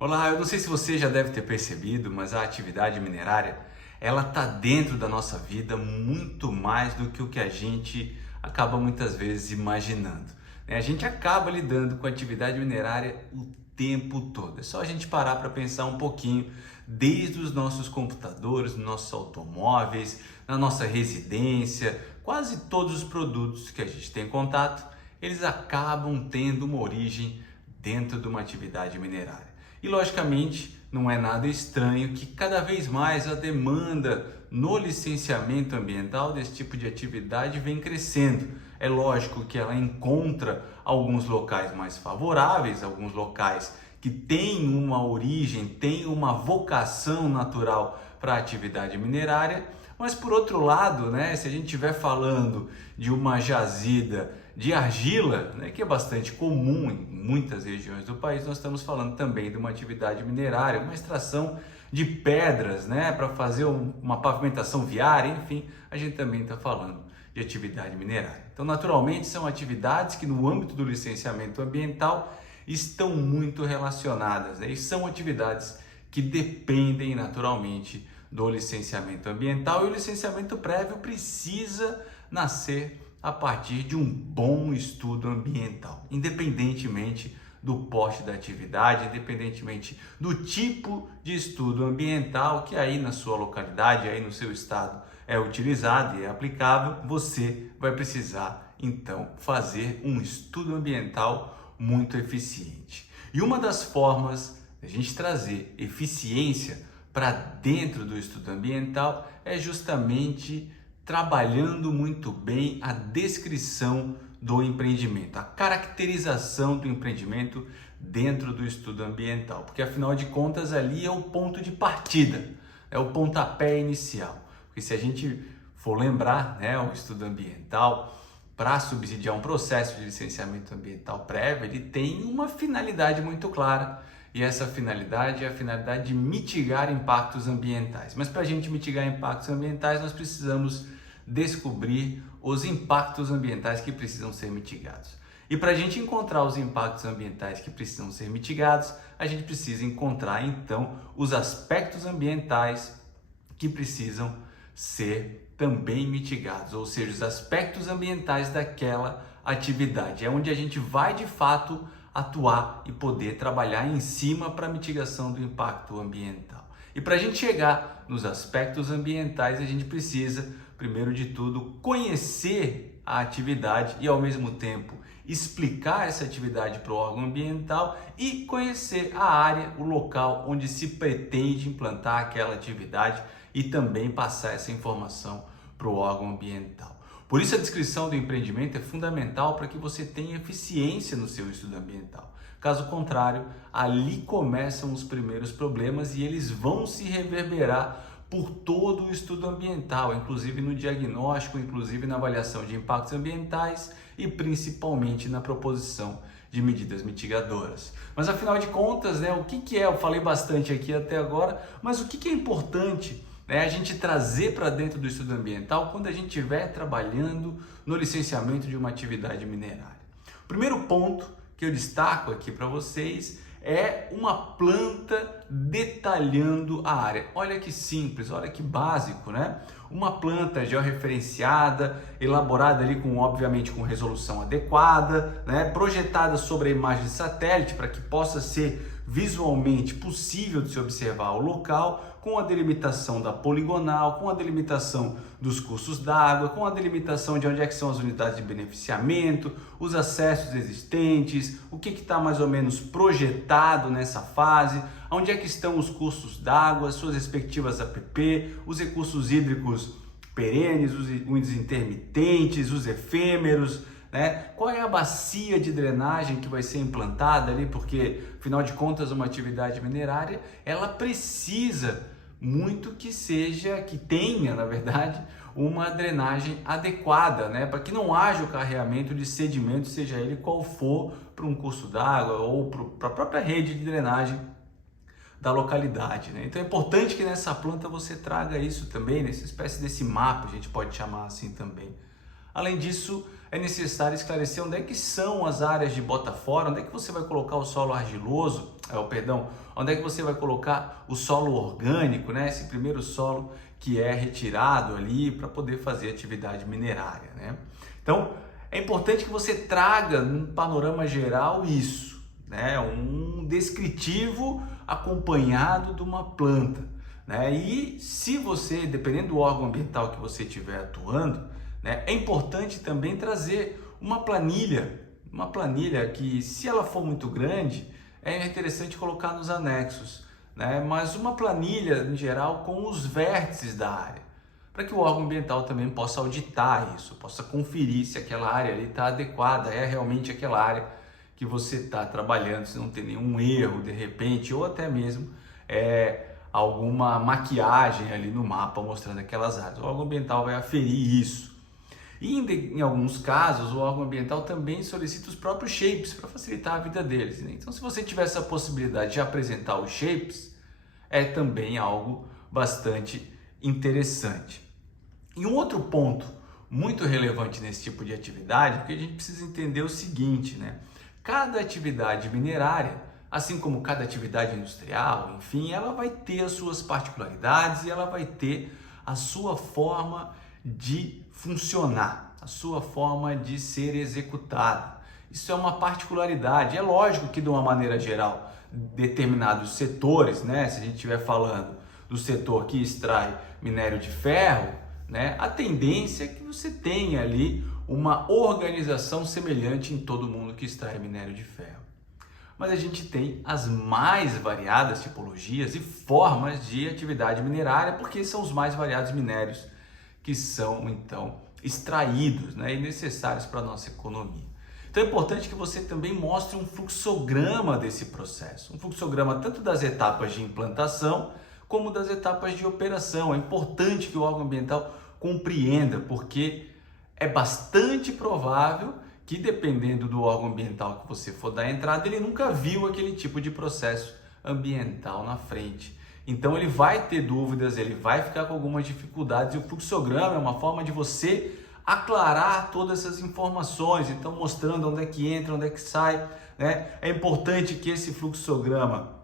Olá, eu não sei se você já deve ter percebido, mas a atividade minerária, ela está dentro da nossa vida muito mais do que o que a gente acaba muitas vezes imaginando, né? A gente acaba lidando com a atividade minerária o tempo todo. É só a gente parar para pensar um pouquinho, desde os nossos computadores, nos nossos automóveis, na nossa residência, quase todos os produtos que a gente tem contato, eles acabam tendo uma origem dentro de uma atividade minerária. E logicamente não é nada estranho que cada vez mais a demanda no licenciamento ambiental desse tipo de atividade vem crescendo. É lógico que ela encontra alguns locais mais favoráveis, alguns locais que têm uma origem, têm uma vocação natural para a atividade minerária, mas por outro lado, né, se a gente estiver falando de uma jazida de argila, né, que é bastante comum em muitas regiões do país, nós estamos falando também de uma atividade minerária, uma extração de pedras, né, para fazer uma pavimentação viária, enfim, a gente também está falando de atividade minerária. Então, naturalmente, são atividades que no âmbito do licenciamento ambiental estão muito relacionadas, né, e são atividades que dependem naturalmente do licenciamento ambiental, e o licenciamento prévio precisa nascer a partir de um bom estudo ambiental, independentemente do porte da atividade, independentemente do tipo de estudo ambiental que aí na sua localidade, aí no seu estado é utilizado e é aplicável, você vai precisar então fazer um estudo ambiental muito eficiente. E uma das formas de a gente trazer eficiência para dentro do estudo ambiental é justamente trabalhando muito bem a descrição do empreendimento, a caracterização do empreendimento dentro do estudo ambiental, porque afinal de contas ali é o ponto de partida, é o pontapé inicial. Porque se a gente for lembrar, né, o estudo ambiental, para subsidiar um processo de licenciamento ambiental prévio, ele tem uma finalidade muito clara. E essa finalidade é a finalidade de mitigar impactos ambientais. Mas para a gente mitigar impactos ambientais, nós precisamos descobrir os impactos ambientais que precisam ser mitigados. E para a gente encontrar os impactos ambientais que precisam ser mitigados, a gente precisa encontrar então os aspectos ambientais que precisam ser também mitigados, ou seja, os aspectos ambientais daquela atividade. É onde a gente vai de fato atuar e poder trabalhar em cima para a mitigação do impacto ambiental. E para a gente chegar nos aspectos ambientais, a gente precisa, primeiro de tudo, conhecer a atividade e ao mesmo tempo explicar essa atividade para o órgão ambiental e conhecer a área, o local onde se pretende implantar aquela atividade e também passar essa informação para o órgão ambiental. Por isso a descrição do empreendimento é fundamental para que você tenha eficiência no seu estudo ambiental. Caso contrário, ali começam os primeiros problemas e eles vão se reverberar por todo o estudo ambiental, inclusive no diagnóstico, inclusive na avaliação de impactos ambientais e principalmente na proposição de medidas mitigadoras. Mas afinal de contas, né, o que é? Eu falei bastante aqui até agora, mas o que é importante a gente trazer para dentro do estudo ambiental quando a gente estiver trabalhando no licenciamento de uma atividade minerária? O primeiro ponto que eu destaco aqui para vocês é uma planta detalhando a área. Olha que simples, olha que básico, né? Uma planta georreferenciada, elaborada ali obviamente com resolução adequada, né? Projetada sobre a imagem de satélite para que possa ser visualmente possível de se observar o local, com a delimitação da poligonal, com a delimitação dos cursos d'água, com a delimitação de onde é que são as unidades de beneficiamento, os acessos existentes, o que está mais ou menos projetado nessa fase, onde é que estão os cursos d'água, suas respectivas APP, os recursos hídricos perenes, os intermitentes, os efêmeros, né? Qual é a bacia de drenagem que vai ser implantada ali, porque afinal de contas uma atividade minerária ela precisa muito que tenha na verdade uma drenagem adequada, né? Para que não haja o carreamento de sedimento, seja ele qual for, para um curso d'água ou para a própria rede de drenagem da localidade, né? Então é importante que nessa planta você traga isso também, nessa espécie desse mapa, a gente pode chamar assim também. Além disso, é necessário esclarecer onde é que são as áreas de bota fora, onde é que você vai colocar o solo argiloso, onde é que você vai colocar o solo orgânico, né? Esse primeiro solo que é retirado ali para poder fazer atividade minerária, né? Então, é importante que você traga num panorama geral isso, né? Um descritivo acompanhado de uma planta, né? E se você, dependendo do órgão ambiental que você estiver atuando, né, é importante também trazer uma planilha que, se ela for muito grande, é interessante colocar nos anexos, né? Mas uma planilha em geral com os vértices da área, para que o órgão ambiental também possa auditar isso, possa conferir se aquela área ali está adequada, é realmente aquela área que você está trabalhando, se não tem nenhum erro de repente, ou até mesmo alguma maquiagem ali no mapa mostrando aquelas áreas. O órgão ambiental vai aferir isso. E em alguns casos, o órgão ambiental também solicita os próprios shapes para facilitar a vida deles, né? Então, se você tiver essa possibilidade de apresentar os shapes, é também algo bastante interessante. E um outro ponto muito relevante nesse tipo de atividade, porque a gente precisa entender o seguinte, né? Cada atividade minerária, assim como cada atividade industrial, enfim, ela vai ter as suas particularidades e ela vai ter a sua forma de funcionar, a sua forma de ser executada. Isso é uma particularidade. É lógico que, de uma maneira geral, determinados setores, né, se a gente estiver falando do setor que extrai minério de ferro, né, a tendência é que você tenha ali uma organização semelhante em todo mundo que extrai minério de ferro. Mas a gente tem as mais variadas tipologias e formas de atividade minerária, porque são os mais variados minérios que são, então, extraídos, né, e necessários para a nossa economia. Então é importante que você também mostre um fluxograma desse processo, um fluxograma tanto das etapas de implantação como das etapas de operação. É importante que o órgão ambiental compreenda, porque é bastante provável que, dependendo do órgão ambiental que você for dar entrada, ele nunca viu aquele tipo de processo ambiental na frente. Então ele vai ter dúvidas, ele vai ficar com algumas dificuldades, e o fluxograma é uma forma de você aclarar todas essas informações, então mostrando onde é que entra, onde é que sai, né? É importante que esse fluxograma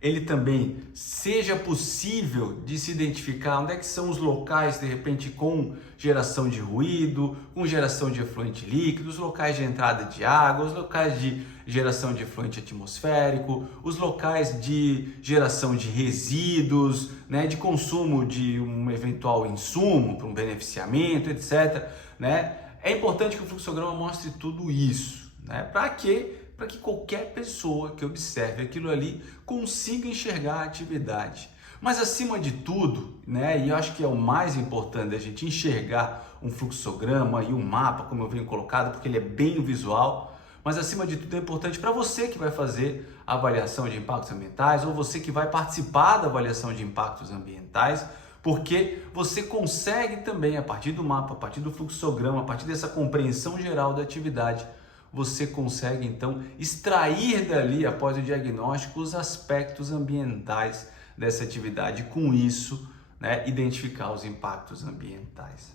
ele também seja possível de se identificar onde é que são os locais, de repente, com geração de ruído, com geração de efluente líquido, os locais de entrada de água, os locais de geração de efluente atmosférico, os locais de geração de resíduos, né, de consumo de um eventual insumo para um beneficiamento, etc., né? É importante que o fluxograma mostre tudo isso, né? Para quê? Para que qualquer pessoa que observe aquilo ali consiga enxergar a atividade. Mas acima de tudo, né, e eu acho que é o mais importante a gente enxergar um fluxograma e um mapa, como eu venho colocado, porque ele é bem visual, mas acima de tudo é importante para você que vai fazer a avaliação de impactos ambientais ou você que vai participar da avaliação de impactos ambientais, porque você consegue também, a partir do mapa, a partir do fluxograma, a partir dessa compreensão geral da atividade, você consegue então extrair dali, após o diagnóstico, os aspectos ambientais dessa atividade, com isso, né, identificar os impactos ambientais.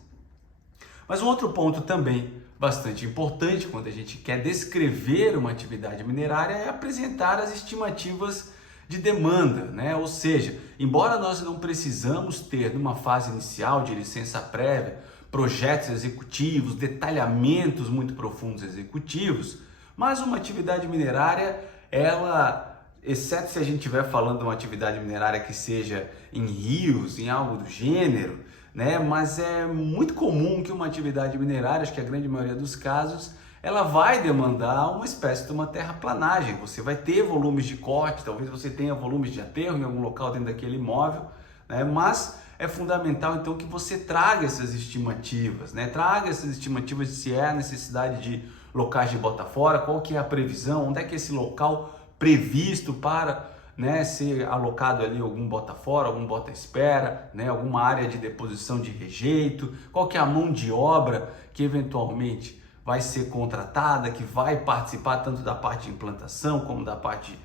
Mas um outro ponto também bastante importante quando a gente quer descrever uma atividade minerária é apresentar as estimativas de demanda, né? Ou seja, embora nós não precisamos ter, numa fase inicial de licença prévia, projetos executivos, detalhamentos muito profundos executivos, mas uma atividade minerária, ela, exceto se a gente estiver falando de uma atividade minerária que seja em rios, em algo do gênero, né? Mas é muito comum que uma atividade minerária, acho que a grande maioria dos casos, ela vai demandar uma espécie de uma terraplanagem. Você vai ter volumes de corte, talvez você tenha volumes de aterro em algum local dentro daquele imóvel, né? Mas é fundamental então que você traga essas estimativas, né? Traga essas estimativas de se é a necessidade de locais de bota fora, qual que é a previsão, onde é que esse local previsto para, né, ser alocado ali algum bota fora, algum bota espera, né, alguma área de deposição de rejeito, qual que é a mão de obra que eventualmente vai ser contratada, que vai participar tanto da parte de implantação como da parte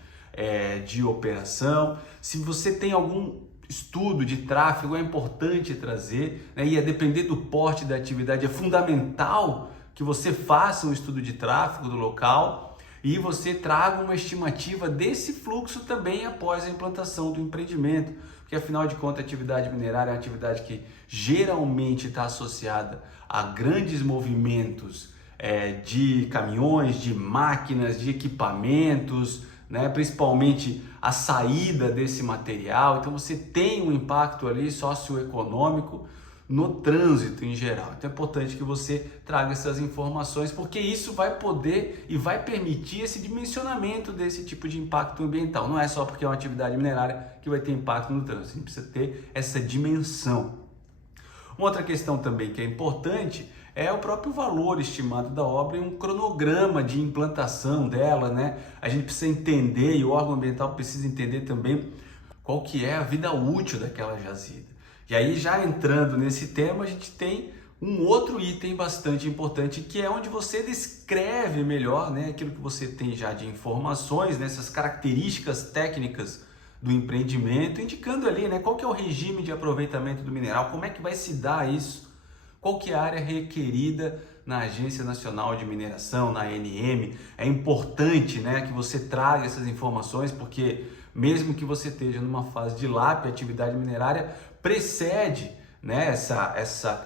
de operação. Se você tem algum estudo de tráfego, é importante trazer, né? E a depender do porte da atividade, é fundamental que você faça um estudo de tráfego do local e você traga uma estimativa desse fluxo também após a implantação do empreendimento, porque afinal de contas a atividade minerária é uma atividade que geralmente está associada a grandes movimentos de caminhões, de máquinas, de equipamentos, né? Principalmente a saída desse material. Então você tem um impacto ali socioeconômico no trânsito em geral. Então é importante que você traga essas informações, porque isso vai poder e vai permitir esse dimensionamento desse tipo de impacto ambiental. Não é só porque é uma atividade minerária que vai ter impacto no trânsito, a gente precisa ter essa dimensão. Uma outra questão também que é importante é o próprio valor estimado da obra e um cronograma de implantação dela, né? A gente precisa entender, e o órgão ambiental precisa entender também qual que é a vida útil daquela jazida. E aí, já entrando nesse tema, a gente tem um outro item bastante importante, que é onde você descreve melhor, né, aquilo que você tem já de informações, né, essas características técnicas do empreendimento, indicando ali, né, qual que é o regime de aproveitamento do mineral, como é que vai se dar isso, qual que é a área requerida na Agência Nacional de Mineração, na ANM. É importante, né, que você traga essas informações, porque mesmo que você esteja numa fase de LAP, a atividade minerária precede, né,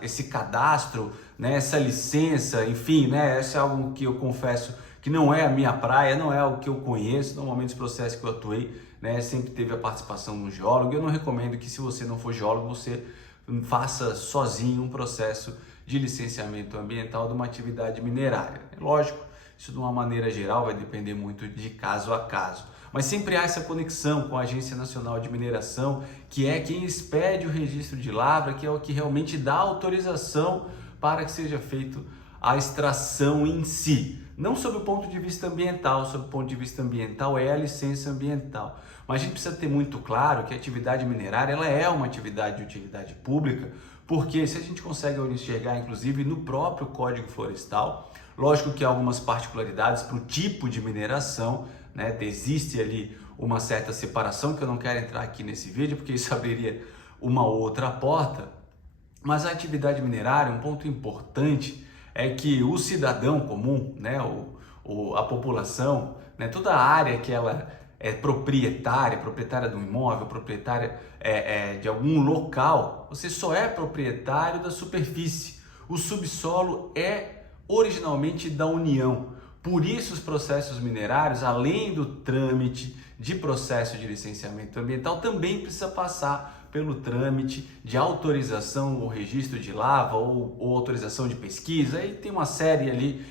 esse cadastro, né, essa licença, enfim, né, isso é algo que eu confesso que não é a minha praia, não é algo que eu conheço. Normalmente os processos que eu atuei, né, sempre teve a participação de um geólogo. Eu não recomendo que, se você não for geólogo, você faça sozinho um processo de licenciamento ambiental de uma atividade minerária. Lógico, isso de uma maneira geral vai depender muito de caso a caso. Mas sempre há essa conexão com a Agência Nacional de Mineração, que é quem expede o registro de lavra, que é o que realmente dá autorização para que seja feito a extração em si. Não sob o ponto de vista ambiental, sob o ponto de vista ambiental é a licença ambiental. Mas a gente precisa ter muito claro que a atividade minerária ela é uma atividade de utilidade pública, porque se a gente consegue enxergar, inclusive, no próprio Código Florestal, lógico que há algumas particularidades para o tipo de mineração, né? Existe ali uma certa separação que eu não quero entrar aqui nesse vídeo, porque isso abriria uma outra porta. Mas a atividade minerária, um ponto importante é que o cidadão comum, né, a população, né, toda a área que ela é proprietária de um imóvel, proprietária de algum local, você só é proprietário da superfície. O subsolo é originalmente da União. Por isso, os processos minerários, além do trâmite de processo de licenciamento ambiental, também precisa passar pelo trâmite de autorização ou registro de lavra ou autorização de pesquisa. Aí tem uma série ali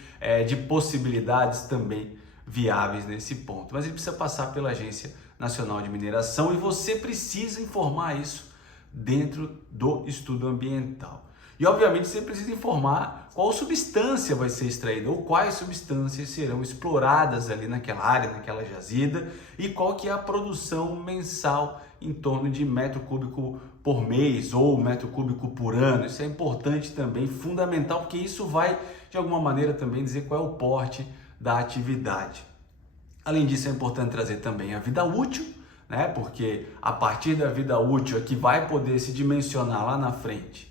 de possibilidades também viáveis nesse ponto. Mas ele precisa passar pela Agência Nacional de Mineração e você precisa informar isso dentro do estudo ambiental. E obviamente você precisa informar qual substância vai ser extraída ou quais substâncias serão exploradas ali naquela área, naquela jazida, e qual que é a produção mensal em torno de metro cúbico por mês ou metro cúbico por ano. Isso é importante também, fundamental, porque isso vai de alguma maneira também dizer qual é o porte da atividade. Além disso, é importante trazer também a vida útil, né? Porque a partir da vida útil é que vai poder se dimensionar lá na frente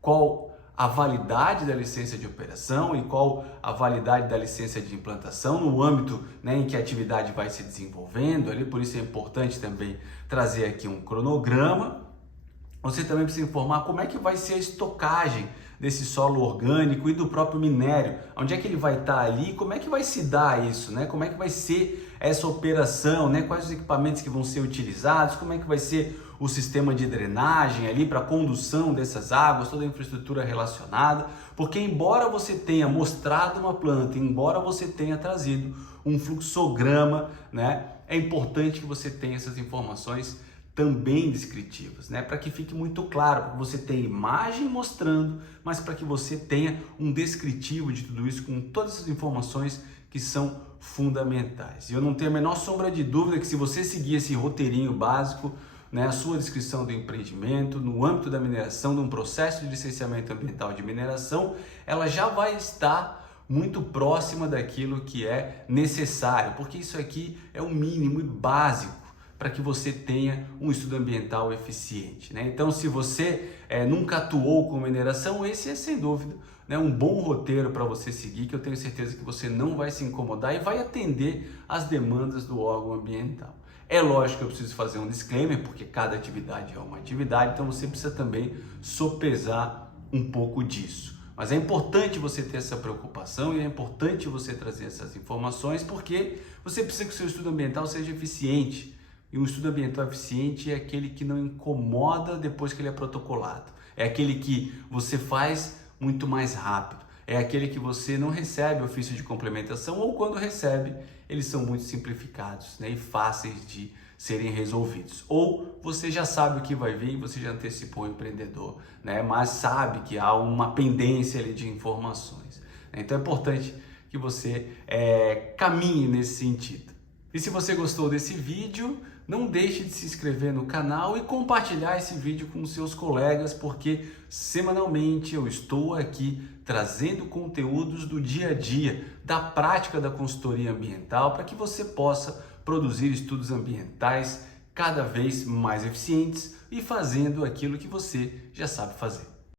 qual a validade da licença de operação e qual a validade da licença de implantação no âmbito, né, em que a atividade vai se desenvolvendo ali. Por isso é importante também trazer aqui um cronograma. Você também precisa informar como é que vai ser a estocagem desse solo orgânico e do próprio minério, onde é que ele vai estar ali, como é que vai se dar isso, né? Como é que vai ser essa operação, né? Quais os equipamentos que vão ser utilizados, como é que vai ser o sistema de drenagem ali para a condução dessas águas, toda a infraestrutura relacionada, porque embora você tenha mostrado uma planta, embora você tenha trazido um fluxograma, né? É importante que você tenha essas informações também descritivas, né? Para que fique muito claro, para que você tenha imagem mostrando, mas para que você tenha um descritivo de tudo isso com todas essas informações que são fundamentais. E eu não tenho a menor sombra de dúvida que, se você seguir esse roteirinho básico, né, a sua descrição do empreendimento, no âmbito da mineração, de um processo de licenciamento ambiental de mineração, ela já vai estar muito próxima daquilo que é necessário, porque isso aqui é o mínimo e básico, para que você tenha um estudo ambiental eficiente, né? Então, se você nunca atuou com mineração, esse é sem dúvida, né, um bom roteiro para você seguir, que eu tenho certeza que você não vai se incomodar e vai atender às demandas do órgão ambiental. É lógico que eu preciso fazer um disclaimer, porque cada atividade é uma atividade, então você precisa também sopesar um pouco disso. Mas é importante você ter essa preocupação e é importante você trazer essas informações, porque você precisa que o seu estudo ambiental seja eficiente. E um estudo ambiental eficiente é aquele que não incomoda depois que ele é protocolado. É aquele que você faz muito mais rápido. É aquele que você não recebe ofício de complementação, ou quando recebe, eles são muito simplificados, né, e fáceis de serem resolvidos. Ou você já sabe o que vai vir, você já antecipou o empreendedor, né, mas sabe que há uma pendência ali de informações. Então é importante que você caminhe nesse sentido. E se você gostou desse vídeo, não deixe de se inscrever no canal e compartilhar esse vídeo com seus colegas, porque semanalmente eu estou aqui trazendo conteúdos do dia a dia, da prática da consultoria ambiental, para que você possa produzir estudos ambientais cada vez mais eficientes e fazendo aquilo que você já sabe fazer.